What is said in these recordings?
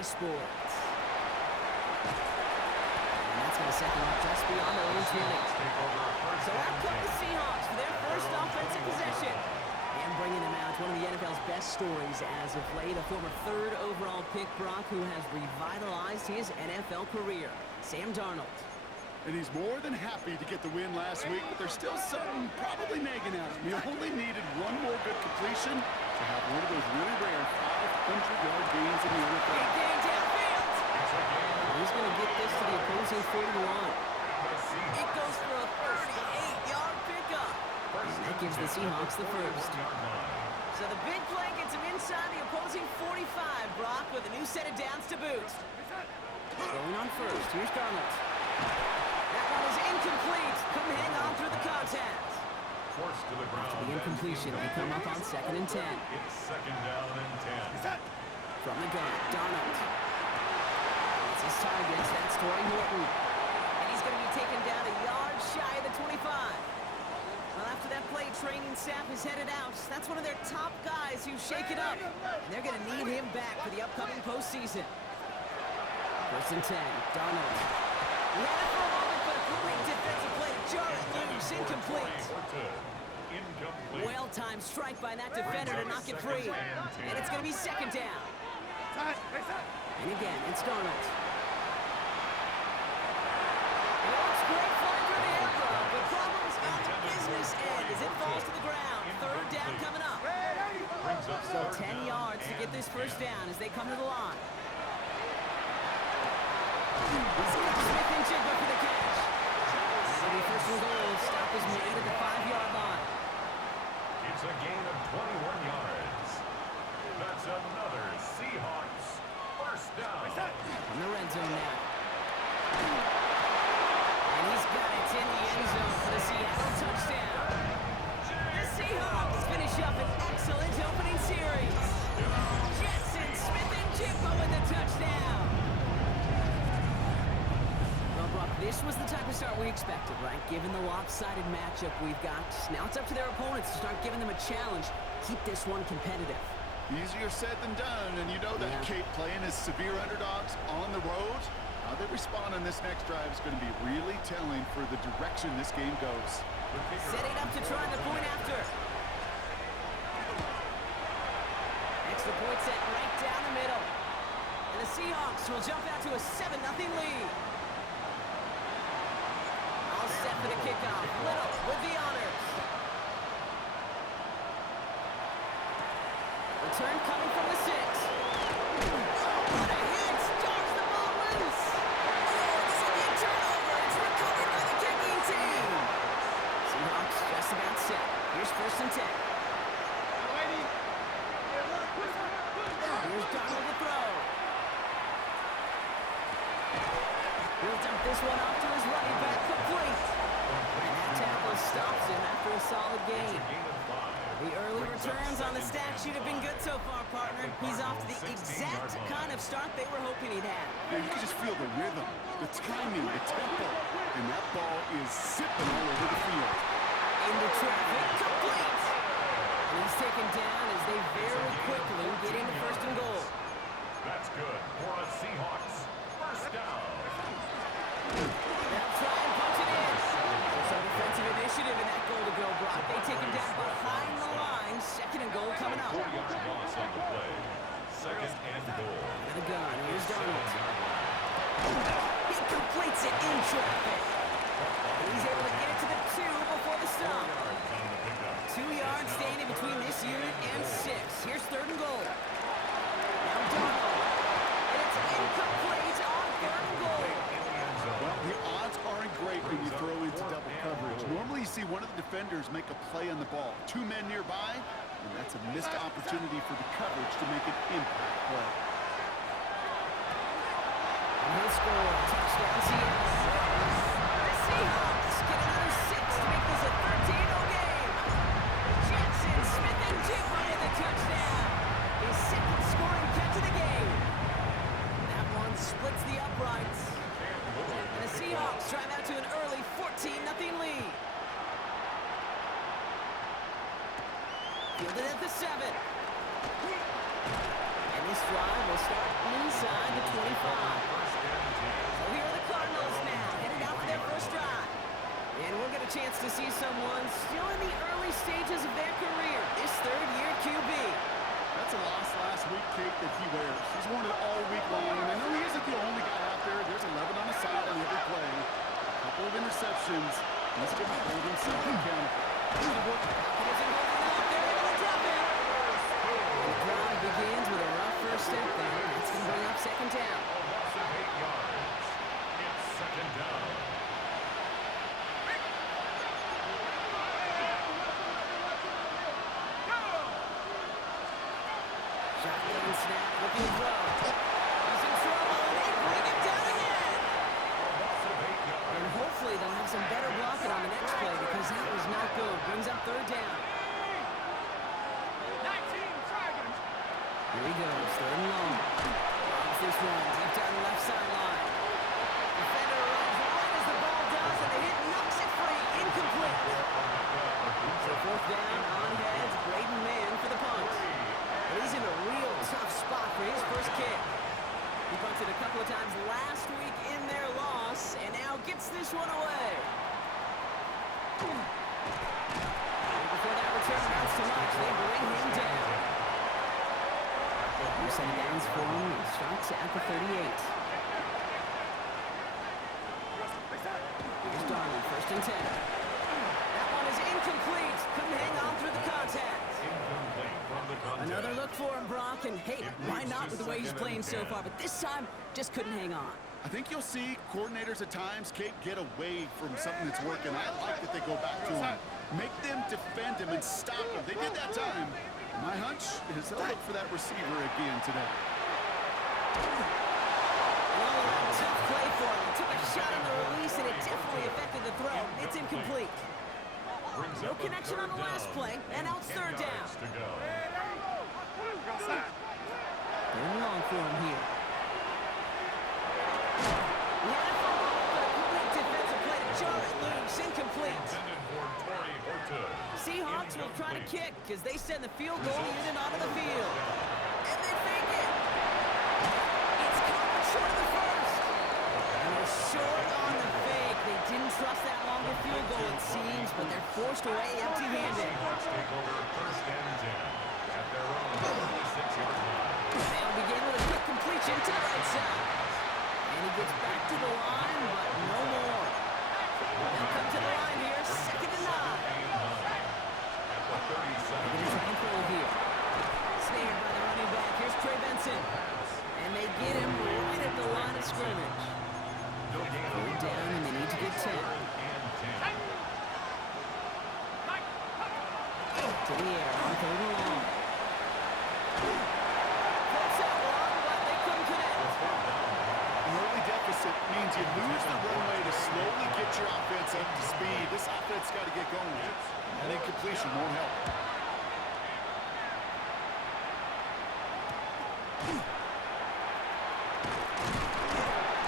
Sports. And that's going to set them up just beyond their own 20. So out come the Seahawks for their first offensive possession. And bringing them out, one of the NFL's best stories as of late, a former third overall pick, Brock, who has revitalized his NFL career, Sam Darnold. And he's more than happy to get the win last week, but there's still something probably nagging at him. He only needed one more good completion to have one of those really rare 500-yard gains in the NFL. Big gain downfield. He's going to get this to the opposing 41. It goes for a 38-yard pickup. And that gives the Seahawks the first. So the big play gets him inside the opposing 45, Brock, with a new set of downs to boot. Going on first, here's Darnold. That one is incomplete. Couldn't hang on through the contact. Forced to the ground. After the incompletion, they come up on 2nd and 10. It's 2nd down and 10. From the gun, Darnold. It's his target. That's Torrey Horton. And he's going to be taken down a yard shy of the 25. Well, after that play, training staff is headed out. That's one of their top guys who shake it up. And they're going to need him back for the upcoming postseason. 1st and 10, Darnold. He had it for a moment, but a great defensive play to jar it loose. Incomplete. Well-timed strike by that defender to knock it free. And it's going to be 2nd down. And again, it's Darnold. And it's great flying through the air, but problems on the business end as it falls to the ground. 3rd down coming up. So 10 yards to get this first down as they come to the line. Smith and Jigba for the catch. That'll be 1st and goal. Stop is made at the 5-yard line. It's a gain of 21 yards. That's another Seahawks first down. In the red zone now. And he's got it in the end zone for the Seattle touchdown. The Seahawks finish up an excellent opening series. Jetson, Smith and Jigba with the touchdown. This was the type of start we expected, right? Given the lopsided matchup we've got. Now it's up to their opponents to start giving them a challenge. Keep this one competitive. Easier said than done, and you know that Kate playing as severe underdogs on the road. How they respond on this next drive is going to be really telling for the direction this game goes. Setting up to try the point after. Extra point set right down the middle. And the Seahawks will jump out to a 7-0 lead. Set for the kickoff. Little with the honors. Return coming from the 6. What a hit! Starts the ball loose. This will be a turnover. It's recovered by the kicking team. Seahawks just about set. Here's 1st and 10. Here's Darnold to throw. He'll dump this one off to his running back, complete. And that tackle stops him after a solid gain. The early returns on the stat sheet have been good so far, partner. He's off to the exact kind of start they were hoping he'd have. Yeah, you can just feel the rhythm, the timing, the tempo. And that ball is zipping all over the field. Into traffic, complete. And he's taken down as they very quickly get into 1st and goal. That's good for a Seahawks first down. They'll try and punch it in. Some defensive initiative in that goal to go, Brock. They take him down behind the line. 2nd and goal coming up. 40-yard loss on the play. 2nd and goal. And a gun. Here's Darnold. He completes it in traffic. And he's able to get it to the 2 before the stop. 2 yards standing between this unit and 6. Here's 3rd and goal. Now Darnold. And it's incomplete on 3rd and goal. Well, the odds aren't great when you throw into double coverage. Normally you see one of the defenders make a play on the ball. 2 men nearby, and that's a missed opportunity for the coverage to make an impact play. And he'll score a touchdown Seattle. The Seahawks get another 6 to make this a 13-0 game. Jetson, Smith and Jigba with a touchdown. His 2nd scoring catch of the game. That one splits the uprights. And the Seahawks drive out to an early 14-0 lead. Fielded at the 7. And this drive will start inside the someone still in the early stages of their career, this third-year QB. That's a loss last week, Kate, that he wears. He's worn it all week long, and I know he isn't the only guy out there. There's 11 on the side on every play. A couple of interceptions. He's going to hold himself accountable. He doesn't hold it up. They're able to drop it. The drive begins with a rough first step there. That's going to bring up second down. A loss of 8 yards. It's second down. Shotgun snap, looking to throw. He's in trouble, and they bring him down again. A loss of 8 yards. And hopefully they'll have some better blocking on the next play because that was not good. Brings up third down. 19 Dragons. Here he goes, third and long. Lobs this one, deep down the left sideline. Defender runs right as the ball does, and the hit knocks it free, incomplete. So fourth down, on heads, Benjamynn for the punt. But he's in a real tough spot for his first kick. He punted a couple of times last week in their loss, and now gets this one away. Before that return amounts to much, they bring him down. New set of downs for him. He starts at the 38. Here's Darnold, first and 10. That one is incomplete. Couldn't hang on through the contact. Incomplete from the contact. Another look for him, Brock, and hey, why not with the way he's playing so far? But this time, just couldn't hang on. I think you'll see coordinators at times, Kate, get away from something that's working. I like that they go back to him. Make them defend him and stop him. They did that time. My hunch is they'll look for that receiver again today. Well, a tough play for him. He took a shot on the release, and it definitely affected the throw. It's incomplete. Brings No up a connection on third the last down. play, and now it's 10 third down. yards to go. Third and long for him here. He had it for a moment, but a great defensive play to jar it loose. Incomplete. Intended for Torrey Horta. Seahawks will try to kick as they send the field goal unit onto the field. And they fake it. It's caught short of the first. And they're short on the fake. They didn't trust that longer field goal, it seems, but they're forced away empty-handed. Seahawks take over first and 10 at their own 36-yard line. They'll begin with a quick completion to the right side. And he gets back to the line, but no more. They'll come to the line here, second and 9. At the 37. There's a control here. Snared by the running back. Here's Trey Benson. And they get him right at the line of scrimmage. Third down, and they need to get 10. To the air on third and long. That's that one, but they couldn't connect. An early deficit means you lose the runway to slowly get your offense up to speed. This offense got to get going. That incompletion won't help.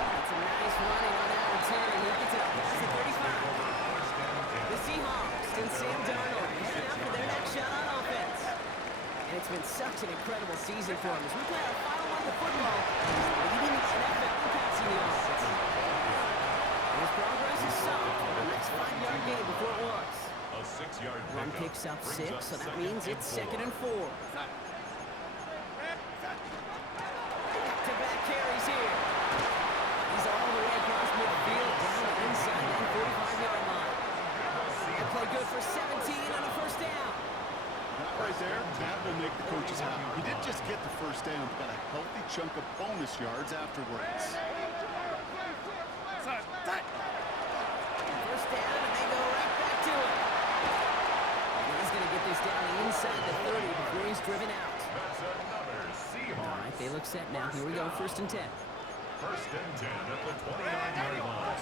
That's a nice running on that return. He gets it up past the 35. The Seahawks and Sam Darnold heading out for their next shot on offense. And it's been such an incredible season for him. As we play our final one of football, he's leading the NFL in passing yards. His progress is soft for the next 5-yard gain before it was. A 6-yard Run picks up 6, so that means it's second and 4. Back-to-back carries here. He's all the way across midfield, down the inside that 45-yard line. That play good for 17 and a first down. That right there, that will make the coaches happy. He didn't just get the first down, but got a healthy chunk of bonus yards afterwards. First down, and they go right back to it. And he's going to get this down inside the 30 before he's driven out. That's another Seahawks. All right, they look set now. Here we go, first and 10. First and 10 at the 29-yard line.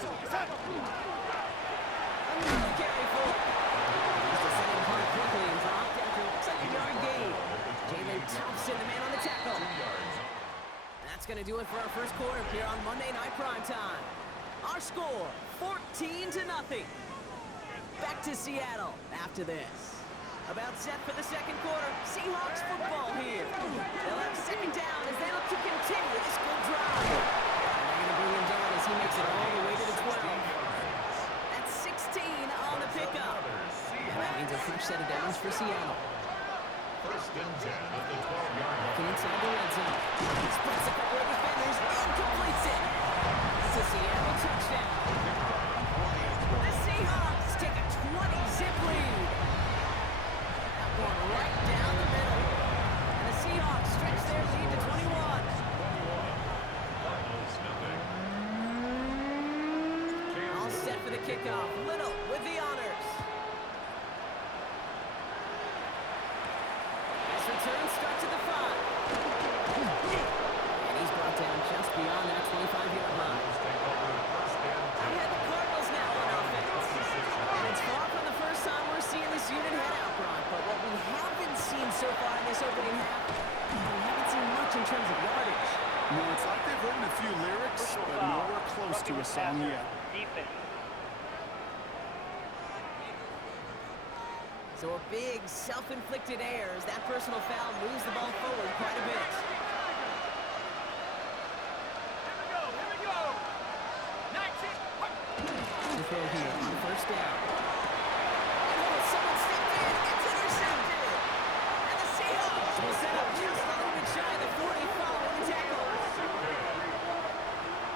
Another carry for it. He's descending hard quickly and dropped after a 7-yard gain. Jalen Thompson, the man on the tackle. That's going to do it for our first quarter here on Monday Night Primetime. Our score, 14-0. Back to Seattle after this. About set for the second quarter. Seahawks football here. They'll have second down as they look to continue this good drive. And they're going to bring him down as he makes it all the way to the 12. That's 16 on the pickup. downs for Seattle. First and 10 at the 12-yard line. Looking inside the red zone. Splits a couple of defenders and completes it. It's a Seattle touchdown. The Seahawks take a 20-zip lead. That one right down the middle. And the Seahawks stretch their lead to 21. Cardinals nothing. All set for the kickoff. Little with the honors. This return starts at the 5. And he's brought down just beyond that 25-yard line. We have the Cardinals now on offense. And it's far from the first time we're seeing this unit head out, Brock. But what we haven't seen so far in this opening half, we haven't seen much in terms of yardage. No, it's like they've written a few lyrics, but nowhere close to a song yet. So a big self-inflicted error as that personal foul moves the ball forward quite a bit. Here we go. The throw here on first down. Oh, someone stepped in. It's intercepted. And the Seahawks will set up just a little bit shy of the 40 following the tackle.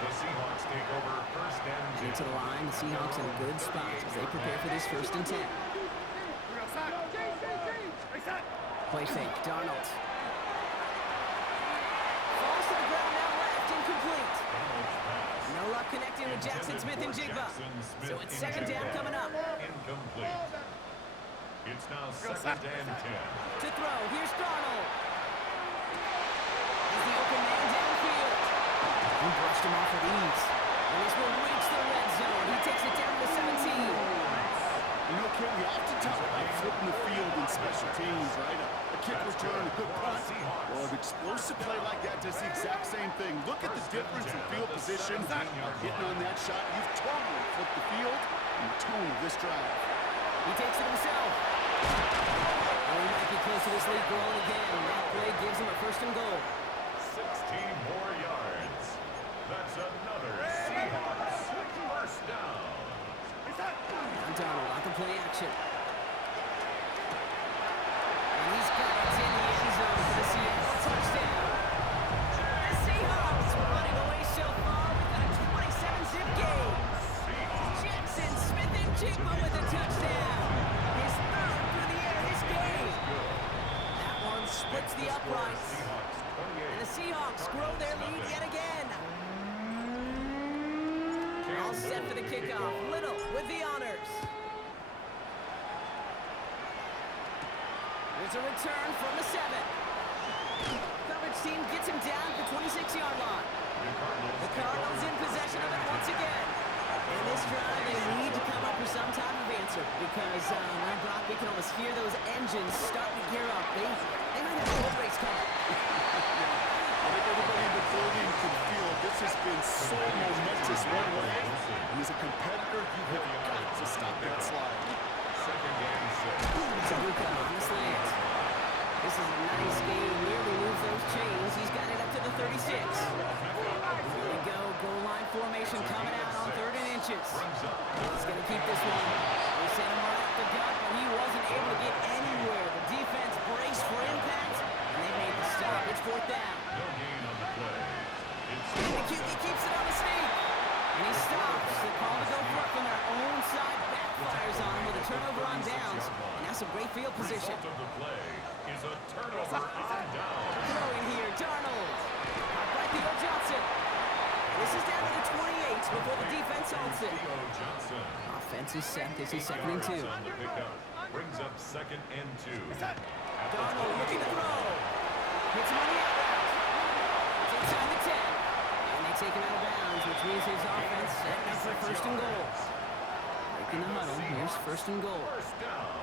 The Seahawks take over first and 10. Into the line, the Seahawks in a good spot as they prepare for this first and 10. Play fake, Darnold. Falls to the ground now left, incomplete. No luck connecting with Jackson Smith and Jigba. So it's second down coming up. Incomplete. It's now second and 10. To throw, here's Darnold. He's the open man downfield. He brushed him off with ease. And this will reach the red zone. He takes it down to 17. You know, Ken, we often talk about flipping the field in special teams, right? A kick return, a good punt. Well, an explosive play like that does the exact same thing. Look at the difference in field position. Hitting on that shot, you've totally flipped the field and the tone of this drive. He takes it himself. And he might be close to this lead goal again. That play gives him a first and goal. 16 more yards. That's another Seahawks first down. Donald on the play action. And he's got it in the end zone for the Seattle touchdown. The Seahawks running away so far with a 27-zip game. Jackson Smith and Jigba with a touchdown. His third through the air this game. That one splits the uprights. And the Seahawks grow their lead yet again. All set for the kickoff. Little with the honors. There's a return from the 7. Coverage team gets him down at the 26-yard line. The Cardinals in possession of it once again. In this drive, they need to come up with some type of answer because, well, Brock, we can almost hear those engines starting to gear up. They might have a whole race coming. I think everybody in the building can feel this has been so momentous one way. And as a competitor, you have got to stop that slide. Second and 6. Tabuka on the slant. This is a nice game. Nearly moves those chains. He's got it up to the 36. Here we go. Goal line formation coming out on 3rd and inches. He's going to keep this one. They sent him right up the gut, but he wasn't able to get anywhere. The defense braced for impact, and they made the stop. It's 4th down. No gain on the play. And the QB keeps it on the sneak. And he stops. The call to go for it from their own side backfires on him with a turnover on downs. And that's a great field position. Result of the play is a turnover on down. Throwing here, Darnold. Caught by Theo Johnson. This is down to the 28 before the defense holds it. Theo Johnson. Offense is set. This is 2nd and 2. On the pickup. Brings up 2nd and 2. Darnold looking to throw. Hits him on the out route. It's inside the 10. And they take him out of bounds, which means his offense setting up for 1st and goal. Breaking the huddle. Here's 1st and goal. First down.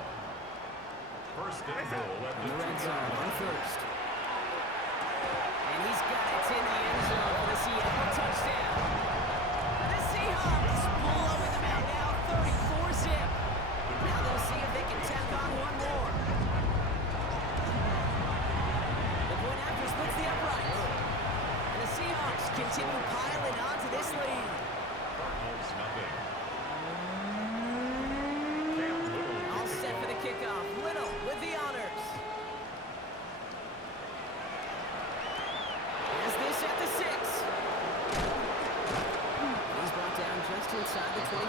First and goal at In the the red 2 zone on yard. 1st. And he's got it in the end zone for the Seattle touchdown. The Seahawks pull over the mound now, 34-zip. Now they'll see if they can tack on one more. The point after splits the uprights. And the Seahawks continue piling onto this lead. Cardinals nothing. All set for the kickoff. Little with the honors. As this at the 6. He's brought down just inside the 25.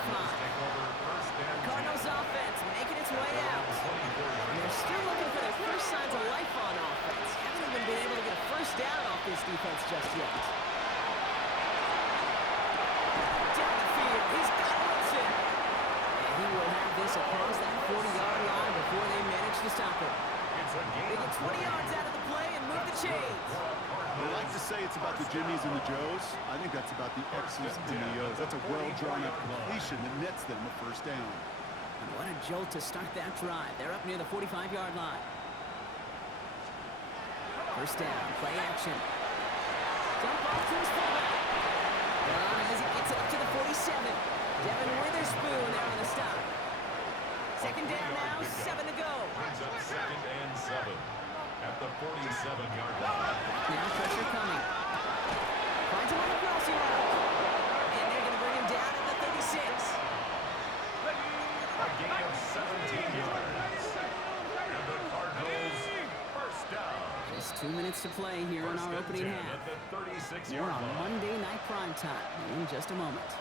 The Cardinals offense making its way out. And they're still looking for their first signs of life on offense. Haven't even been able to get a first down off this defense just yet. Down the field, he's got Wilson. And he will have this across that 40-yard line before they manage to stop him. They get 20 yards out of the play and move the chains. They like to say it's about the Jimmies and the Joes. I think that's about the X's and the O's. That's a well-drawn-up completion that nets them a first down. And what a jolt to start that drive. They're up near the 45-yard line. First down, play action. Dump off to his fullback. As he gets it up to the 47. Devin Witherspoon there on the stop. Second down now, 7 to go. Brings up 2nd and 7 at the 47-yard line. Now pressure coming. Finds him on the crossing route. And they're going to bring him down at the 36. A gain of 17 yards. And the Cardinals first down. Just 2 minutes to play here in our opening half. At the 36-yard We're on line. Monday Night Prime Time in just a moment.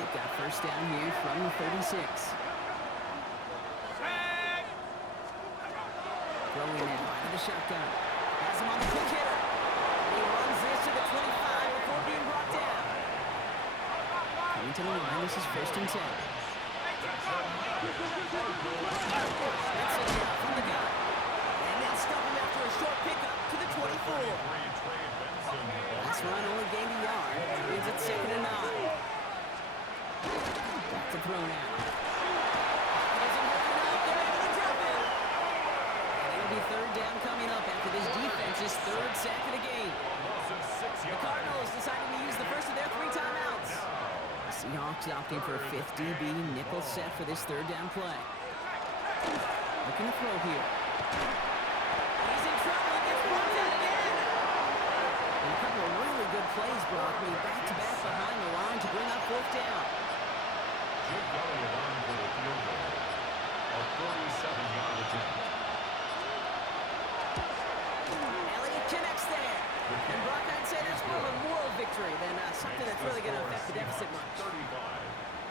They've got first down here from the 36. Throwing in out of the shotgun. Has him on the quick hitter. He runs this to the 25 before being brought down. Coming to the line, this is 1st and 10. That's it now from the gun. And they'll stop him after a short pickup to the 24. Last run only gained a yard. Means it's 2nd and 9. Back to throw now. Third down coming up after this defense's 3rd sack of the game. The Cardinals deciding to use the first of their 3 timeouts. The Seahawks opting for a 5th DB nickel set for this 3rd down play. Looking to throw here. He's in trouble and gets brought down again. And a couple of really good plays, Brock, made back-to-back behind the line to bring up 4th down. Jim Elliott on for the field goal. A 47-yard attempt. Connects there. And Brock, I'd say that's more of a moral victory than something that's really going to affect the deficit much.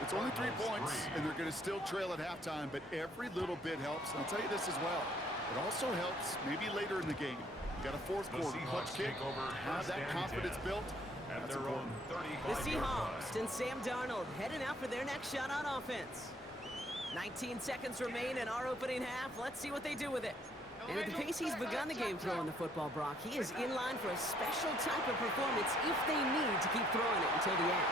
It's only 3 points, and they're going to still trail at halftime, but every little bit helps. And I'll tell you this as well. It also helps maybe later in the game. You got a 4th quarter clutch kick. Have that confidence built. That's important. The Seahawks and Sam Darnold heading out for their next shot on offense. 19 seconds remain in our opening half. Let's see what they do with it. And at the pace he's begun the game throwing the football, Brock, he is in line for a special type of performance if they need to keep throwing it until the end.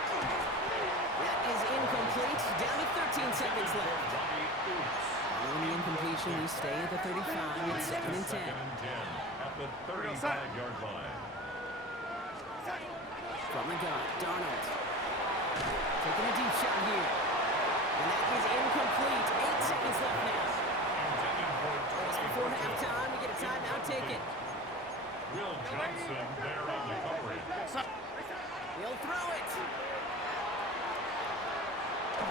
That is incomplete. Down to 13 seconds left. Following the incompletion, we stay at the 35 and 2nd and 10. At the 35-yard line. From the gun, Darnold. Taking a deep shot here. And that is incomplete. 8 seconds left now. Just before halftime, we get a timeout taken. Will Johnson there on the coverage. He'll throw it.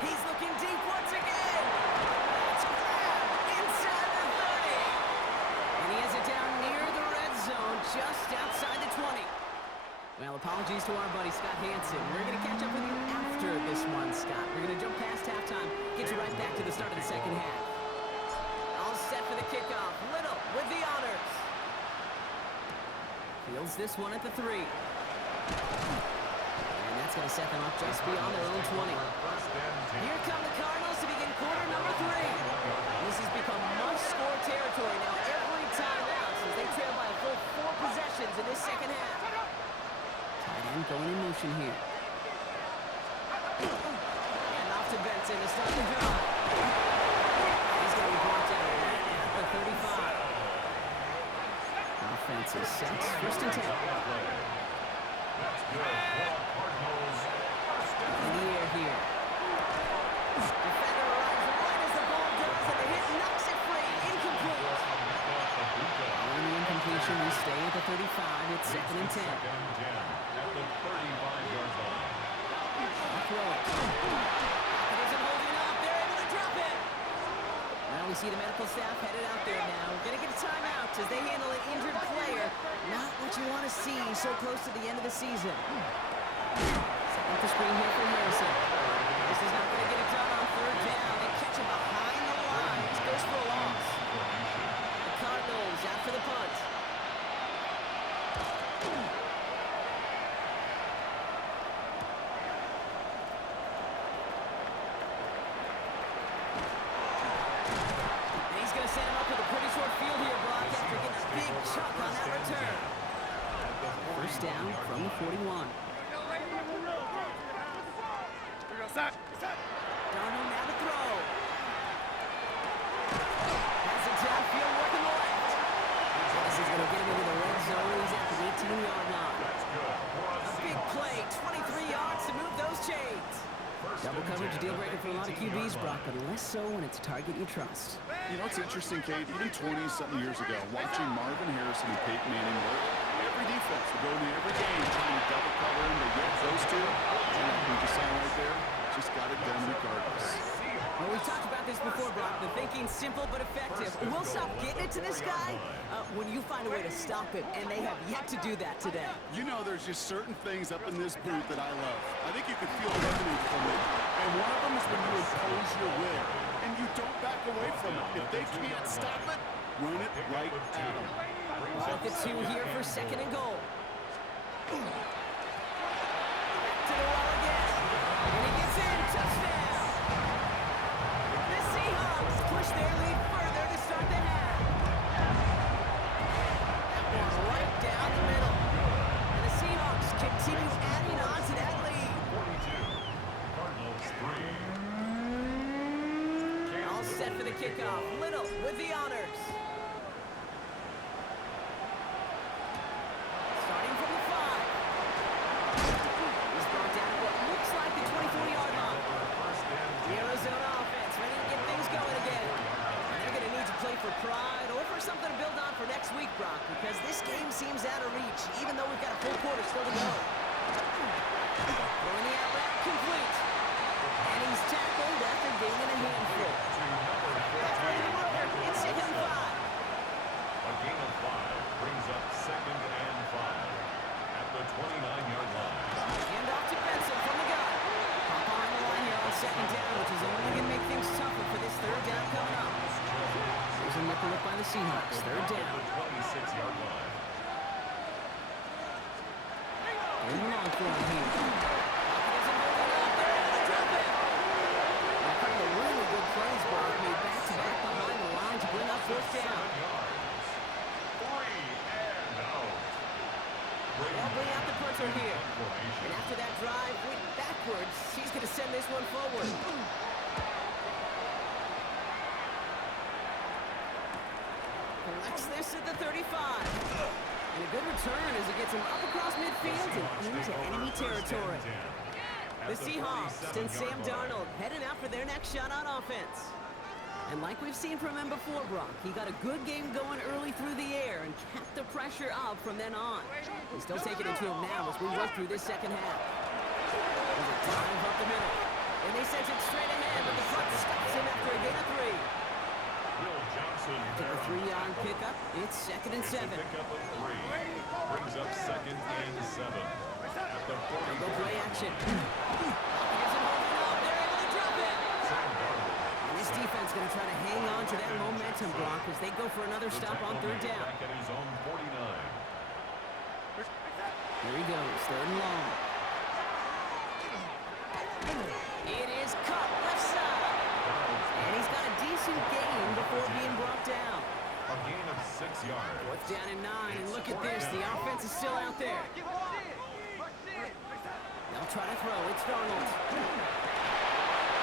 He's looking deep once again. It's grabbed inside the 30. And he has it down near the red zone, just outside the 20. Well, apologies to our buddy Scott Hansen. We're going to catch up with you after this one, Scott. We're going to jump past halftime, get you right back to the start of the second half. All set for the kickoff. Little with the honors. Fields this one at the 3. And that's going to set them up just beyond their own 20. Here come the Cardinals to begin quarter number 3. This has become must-score territory now every time out since they trail by a full 4 possessions in this second half. Tight end going in motion here. And off to Benson to start the drive. He's going to be brought down right at the 35. Offense is set. 1st and 10. In the air here. Defender arrives right as the ball does, and the hit knocks it free. Incomplete. Following the incompletion, we stay at the 35. It's 2nd and 10. At the 35-yard line. Throw it. It isn't holding up. They're able to drop it. Well, we see the medical staff headed out there now. We're going to get a timeout as they handle an injured player. Not what you want to see so close to the end of the season. Set up the screen here for Harrison. This is not going to get it done on third down. They catch him behind the line. This goes for a loss. The Cardinals out for the punt. Set him up with a pretty short field here, Brock, after getting a big chunk on that return. First down from the 41. Darnold now to throw. Has a downfield working the left. This is going to get him into the red zone. He's at the 18-yard line. A big play, 23 yards to move those chains. Double coverage deal breaker for a lot of QBs, Brock, but less so when it's a target you trust. You know, it's interesting, Kate, even 20-something years ago, watching Marvin Harrison and Peyton Manning work, every defense would go into every game trying to double cover him, but yet those two, and we just saw right there, just got it done regardless. Well, we've talked about this before, Brock. The thinking's simple but effective. We'll stop getting it to this guy when you find a way to stop him, and they have yet to do that today. You know, there's just certain things up in this booth that I love. I think you can feel it emanating from it. And one of them is when you impose your will, and you don't back away from it. If they can't stop it, run it right at them. Ball at the 2 here for second and goal. To the wall again. And he gets in. Touchdown. The Seahawks push their lead further to start the half. That one right down the middle. And the Seahawks continue adding on to that lead. 42. Cardinals 3. All set for the kickoff. Little with the honors. Starting from the 5. He's brought down to what looks like the 24-yard line. The Arizona offense ready to get things going again. And they're going to need to play for pride or for something to build on for next week, Brock, because this game seems out of reach, even though we've got a full quarter still to go. Throwing the out route complete. And he's tackled after gaining a handful. That's ready to work. It's second and 5. A gain of 5 brings up second and 5 at the 29-yard line. Hand off to Benson from the gun. Pop on the line here on second down, which is only going to make things tougher for this third down coming up. There's a nickel up by the Seahawks. Third down. The 26-yard line. Third and long for him here. Doesn't move it up. They're able to drop it. A couple of really good plays, Brock, made back-to-back behind the line to bring up fourth down. 7 yards. 3 and out. They'll bring out the punter here. And after that drive went backwards, he's going to send this one forward. Collects this at the 35. And a good return as he gets him up across midfield and into enemy territory. The Seahawks and Sam Darnold headed out for their next shot on offense. And like we've seen from him before, Brock, he got a good game going early through the air and kept the pressure up from then on. He's still taking it to him now as we work through this second half. There's a dive up the middle. And they send it straight ahead, but the front stops him after a gain of 3. Will Johnson After a 3-yard pickup, it's second and 7. Pickup of 3 brings up second and 7 at the 40. Go play action. Here's him holding up. They're able to drop it. Sam Darnold. And this defense going to try to hang on to that momentum, Brock, as they go for another stop on third down. Back at his own 49. Here he goes, third and long. It is caught left side. And he's got a decent gain before being brought down. A gain of 6 yards. Fourth down and 9, and look at this. The offense is still out there. They'll try to throw. It's Darnold.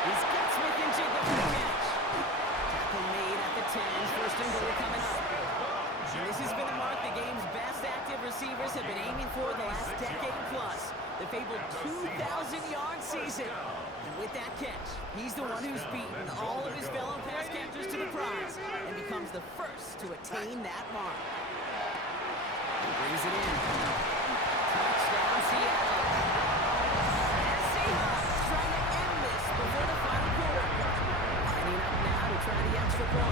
He's got Smith and Jigba for the catch. Tackle made at the 10. First and goal coming up. And this has been the mark the game's best active receivers have been aiming for the last decade plus. The fabled 2,000-yard season. And with that catch, he's the one who's beaten all of his fellow pass catchers to the prize and becomes the first to attain that mark. He brings it in. Touchdown, Seattle. And the Seahawks trying to end this before the final quarter. Lining up now to try the extra point.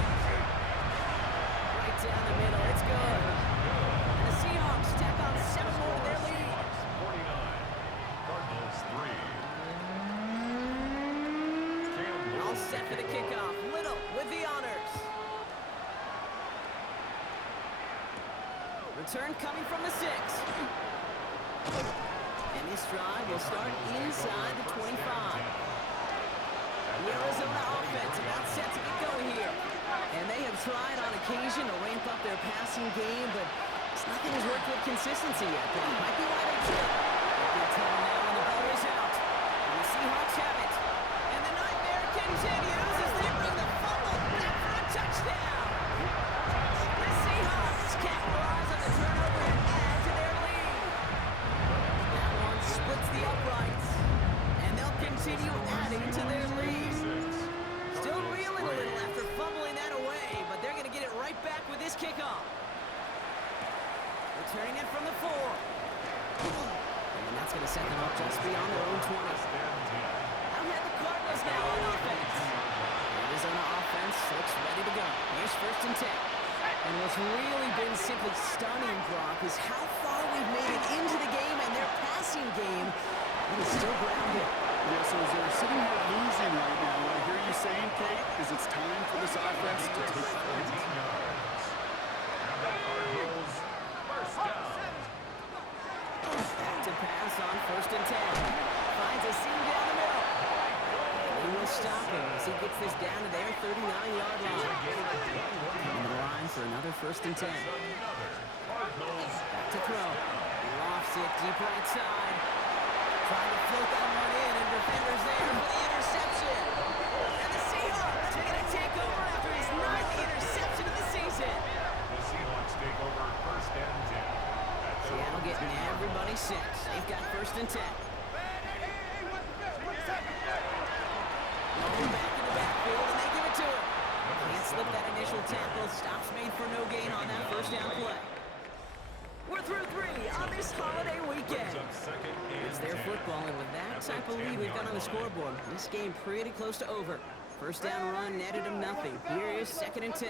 Return coming from the 6. And this drive will start inside the 25. The Arizona offense about set to get going here. And they have tried on occasion to ramp up their passing game, but nothing has worked with consistency yet. That might be why they trip. They're telling now, and the ball is out. And the Seahawks have it. And the nightmare continues as they bring the fumble back for a touchdown. The Seahawks capitalize on the turnover and add to their lead. That one splits the uprights, and they'll continue adding to their lead. Still reeling a little after fumbling that away, but they're going to get it right back with this kickoff. Returning it from the 4. And that's going to set them up just beyond their own 20. Out had the Cardinals now on offense. Arizona offense looks ready to go. Here's 1st and 10. And what's really been simply stunning, Brock, is how far we've made it into the game, and their passing game is still grounded. Yeah, so as they're sitting here losing right now, what I hear you saying, Kate, is it's time for this offense to take flight. Back to pass on 1st and 10. Finds a seam down the middle. And he will stop him as he gets this down to their 39-yard line. On the line for another 1st and 10. Back to throw. Lofts it deep right side. Trying to float that one in, and defenders there for the interception. And the Seahawks are going to take over after his 9th interception of the season. The Seahawks take over 1st and 10. Seattle getting everybody 6. They've got 1st and 10. Rolling back in the backfield, and they give it to him. Can't slip that initial tackle. Stops made for no gain on that 1st down play. We're through 3 on this holiday weekend. It's their football, and with that type of lead we've got on the scoreboard, this game pretty close to over. 1st down run netted him nothing. Here is 2nd and 10.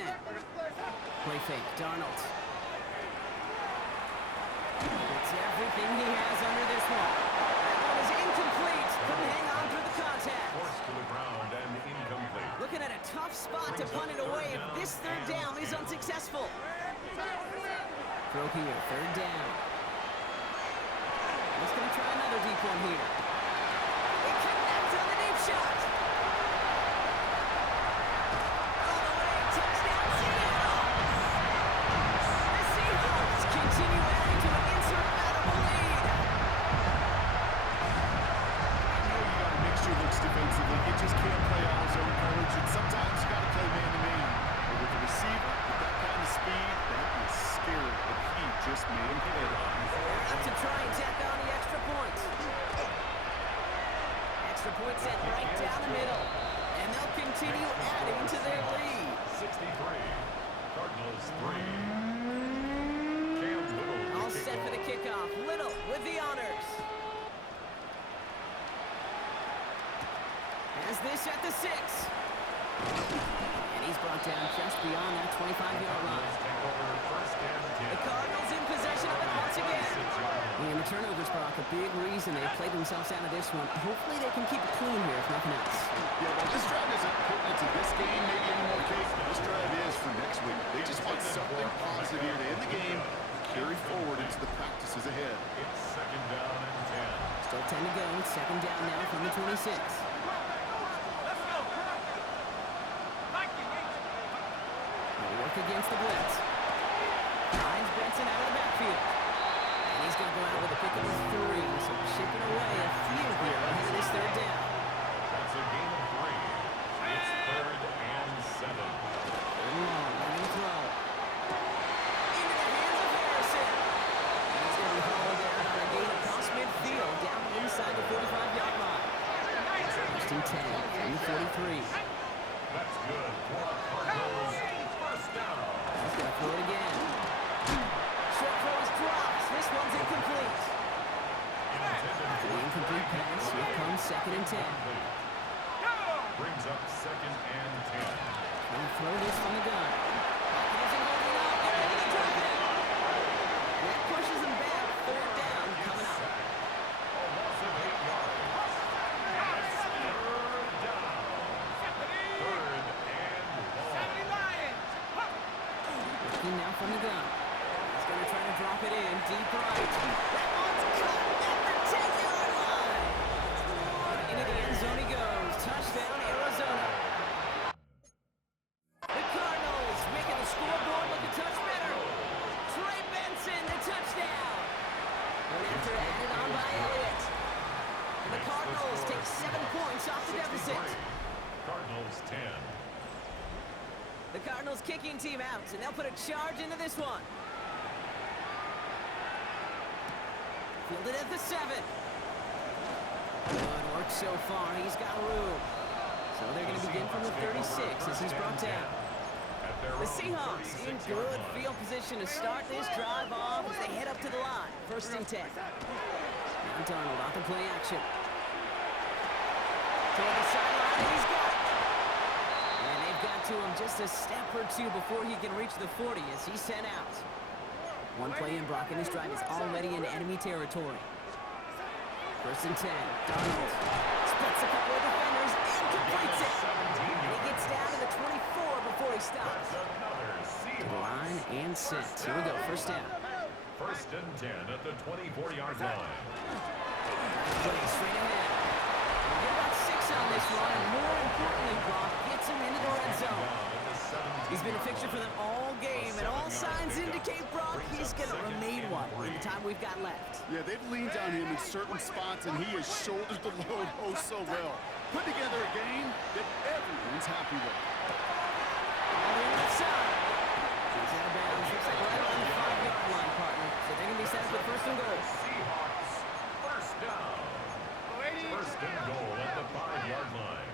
Play fake, Darnold. It's everything he has under this one. That one is incomplete. Couldn't hang on through the contact. Forced to the ground and incomplete. Looking at a tough spot to punt it away if this 3rd down is unsuccessful. Throw here, 3rd down. He's going to try another deep one here. It connects on the deep shot. All the way, touchdown Seattle. The Seahawks continue adding to an insurmountable lead. I know you got to mix your looks defensively. You just can't play all zone coverage, and sometimes you got to play man-to-man. But with the receiver, with that kind of speed, that is scary. But he just made him pay. Up to try and tack on the extra point. Extra point set right down the middle. And they'll continue adding to their lead. 63. Cardinals 3. Cam Little. All set for the kickoff. Little with the honors. Has this at the 6. And he's brought down just beyond that 25-yard line. The Cardinals in possession of it once again. And the turnovers, Brock, a big reason they played themselves out of this one. Hopefully they can keep it clean here, if nothing else. Yeah, well, this drive isn't pertinent to this game, maybe anymore, Kate. This drive is for next week. They just want something positive here to end the game, carry forward into the practices ahead. It's 2nd down and 10. Still 10 to go. 2nd down now from the 26. They'll work against the blitz. Finds Benson out of the backfield. And he's going to go out with a pick of 3. So chipping away a few here ahead of this 3rd down. That's a gain of 3. It's 3rd and 7. Long, letting him throw. Into the hands of Harrison. And he's going to be hauled down on a gain across midfield, down inside the 45-yard line. 1st and 10 from the 43. That's good. Cardinals 1st down. He's going to throw it again. Short throw is dropped. This one's incomplete. The incomplete pass. Here comes 2nd and 10. Brings up 2nd and 10. Trying to throw this from the gun. Isn't holding up. They're ready to drop it. That pushes him back. 3rd down coming up. A loss of 8 yards. That's 3rd down. 3rd and 1. Looking now from the gun. He's going to try to drop after added on by Elliott. And the Cardinals take 7 points off the deficit. Cardinals 10. The Cardinals kicking team out, and they'll put a charge into this one. Fielded at the 7. Good work so far. He's got room. So they're going to begin from the 36 as he's brought down. The Seahawks in good field position to start this drive off as they head up to the line. 1st and 10. Now Donald off the play action. Toward the sideline, and he's got it. And they've got to him just a step or two before he can reach the 40 as he's sent out. One play in, Brock, and this drive is already into enemy territory. 1st and 10. Donald splits a couple of defenders and completes it. And he gets down to the 24 before he stops. To the line and sent. Here we go, 1st down. 1st and 10 at the 24-yard line. Play straight ahead. We'll get about 6 on this one, and more importantly, Brock gets him into the red zone. He's been a fixture for them all game, and all signs indicate, Brock, he's going to remain one with the time we've got left. Yeah, they've leaned on him in certain spots, and he has shouldered the load oh so well. Put together a game that everyone's happy with. On the left side. He's out of bounds. Looks like right on the 5-yard line, partner. So they're going to be set up for 1st and goal. Seahawks, 1st down. 1st and goal at the 5-yard line.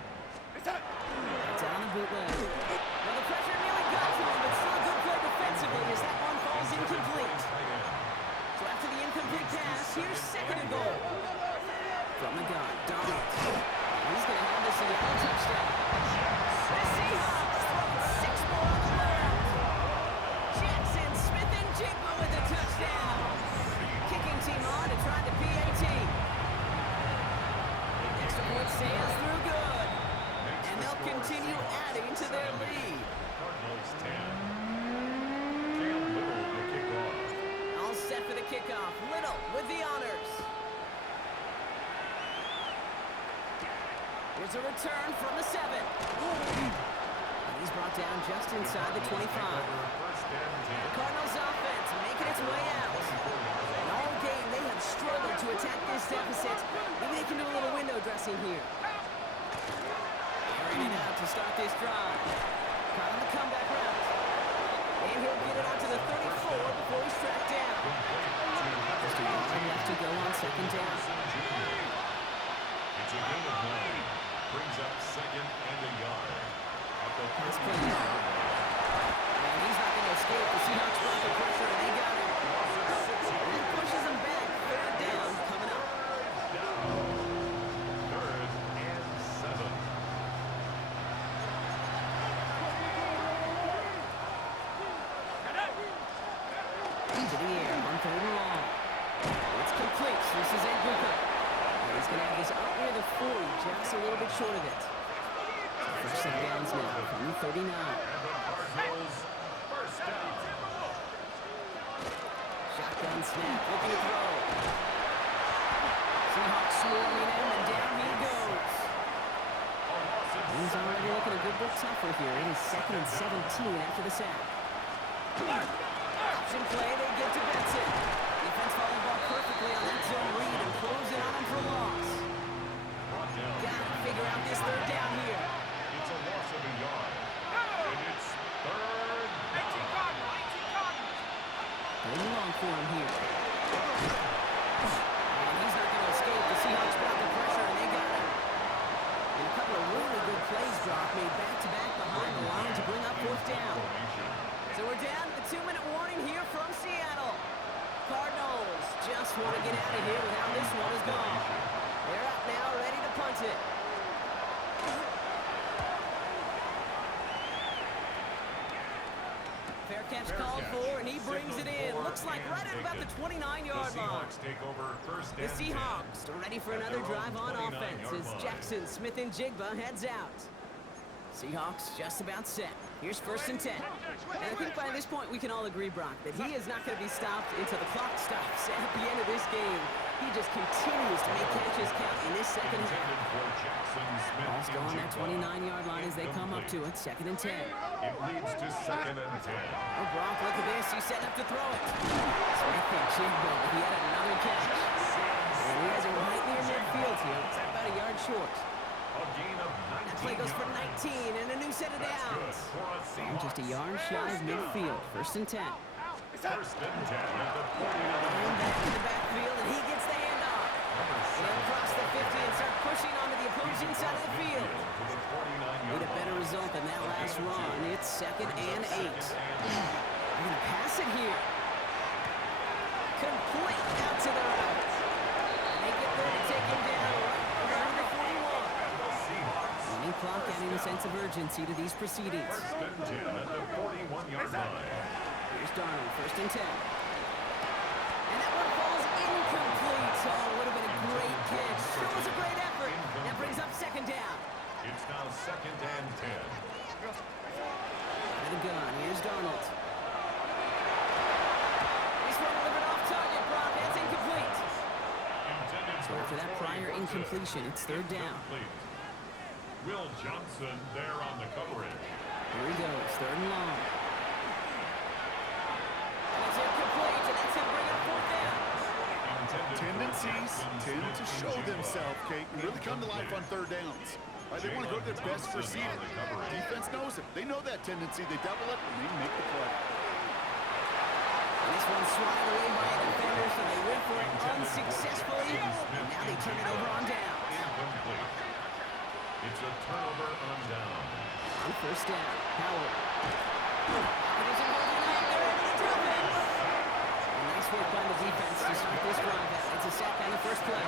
It's on the bootleg. Well, the pressure nearly got to him, but still a good play defensively as that one falls incomplete. So after the incomplete pass, here's 2nd and goal. From the gun, Donald. He's going to have this Seattle touchdown. The Seahawks throwing 6 more on the ground. Jackson, Smith, and Jigba with the touchdown. Kicking team on to try the PAT. Extra point sails through good. And they'll continue adding to their lead. Cardinals 10. Cam Little will kick off. All set for the kickoff. Little with the honors. Here's a return from the 7. And he's brought down just inside the 25. The Cardinals offense making its way out. And all game they have struggled to attack this deficit. Maybe they can do a little window dressing here. Carrying it out to start this drive. Caught on the comeback route. And he'll get it out to the 34 before he's tracked down. Just a yard left to go on 2nd down. It's a gain of 9. Brings up 2nd and a yard. At the Pass play now. And he's not going to escape. The Seahawks brought the pressure, and they got him. And it pushes him back. 3rd down coming up. 3rd and 7. Into the air on 3rd and long. It's complete. This is Edbuka. He's going to have this up near the 40, just a little bit short of it. 1st set of downs now from the 39. And the Cardinals 1st down. Shotgun snap, looking to throw. Seahawks swarming him, and down he goes. He's already looking a good bit tougher here. It is 2nd and 17 after the sack. Option play, they get to Benson. Defense following ball perfectly on that zone read and closing on him for loss. Got to figure out this 3rd down here. It's a loss of a yard. And it's 3rd down. 3rd and long for him here. And he's not going to escape. The Seahawks brought the pressure, and they got him. And a couple of really good plays, Brock, made back-to-back behind the line to bring up 4th down. So we're down to the 2-minute warning here from Seattle. Cardinals just want to get out of here with how this one is gone. They're up now, ready to punt it. Fair catch called for, and he brings it in. Looks like right at about the 29-yard line. The Seahawks are ready for another drive on offense as Jackson, Smith, and Jigba heads out. Seahawks just about set. Here's 1st and 10. And I think by this point we can all agree, Brock, that he is not going to be stopped until the clock stops at the end of this game. He just continues to make catches count in this 2nd half. Ball's going that 29-yard line as they come up to it. 2nd and 10. It leads to 2nd and 10. Oh, Brock, look at this. He's setting up to throw it. Smith and Jigba, he had another catch. They're just a yard shy of midfield. 1st and 10. First and 10 at the 49. And back to the backfield, and he gets the handoff. They'll cross the 50 and start pushing onto the opposing side of the field. Need a better result than that last run. It's 2nd and 8. They're going to pass it here. Complete out to the right. And they get there to take him down right around the 41. Running clock adding a sense of urgency to these proceedings. First and 10 at the 41-yard line. Here's Darnold, 1st and 10. And that one falls incomplete. Oh, would have been a great catch. Sure was a great effort. That brings up 2nd down. It's now 2nd and 10. Out of the gun, here's Darnold. This one delivered off target, Brock. That's incomplete. So after that prior incompletion, it's 3rd down. Will Johnson there on the coverage. Here he goes, 3rd and long. It's incomplete, and that's him bringing up 4th down. Tendencies tend to show themselves, Kate, and really come to life on 3rd downs. They want to go to their best receiving. Defense knows it. They know that tendency. They double it, and they make the play. And this one's swatted away by a defender, so they went for it unsuccessfully, and now they turn it over on down. Incomplete. It's a turnover on down. On 1st down, Howard. It isn't holding up. They're able to drop it. And nice work by the defense to start this drive out. It's a sack on the first play.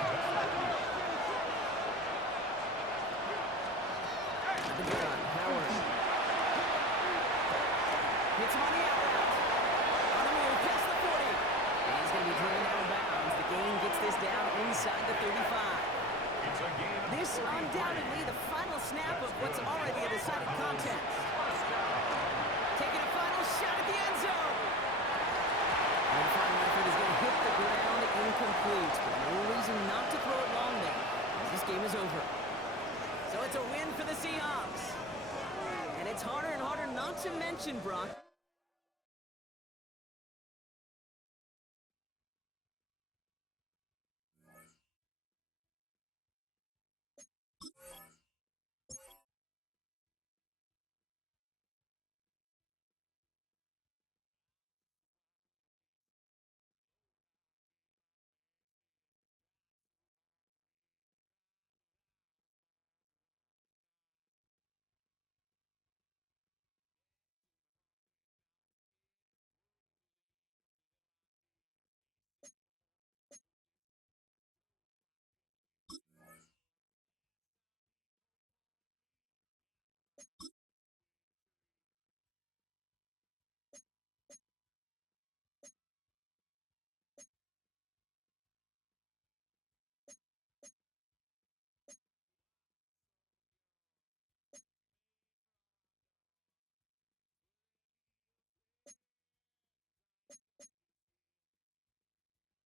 The gun, Howard. Hits him on the out route. On the move, past the 40. And he's going to be driven out of bounds. The gain gets this down inside the 35. It's a gain of This undoubtedly the final snap of what's already a decided contest. Taking a final shot at the end zone. And the final effort is going to hit the ground incomplete. But no reason not to throw it long there, as this game is over. So it's a win for the Seahawks. And it's harder and harder not to mention, Brock,